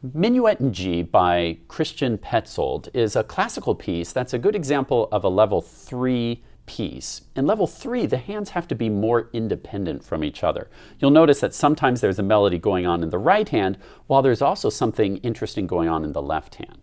Minuet in G by Christian Petzold is a classical piece that's a good example of a level 3 piece. In level 3, the hands have to be more independent from each other. You'll notice that sometimes there's a melody going on in the right hand, while there's also something interesting going on in the left hand.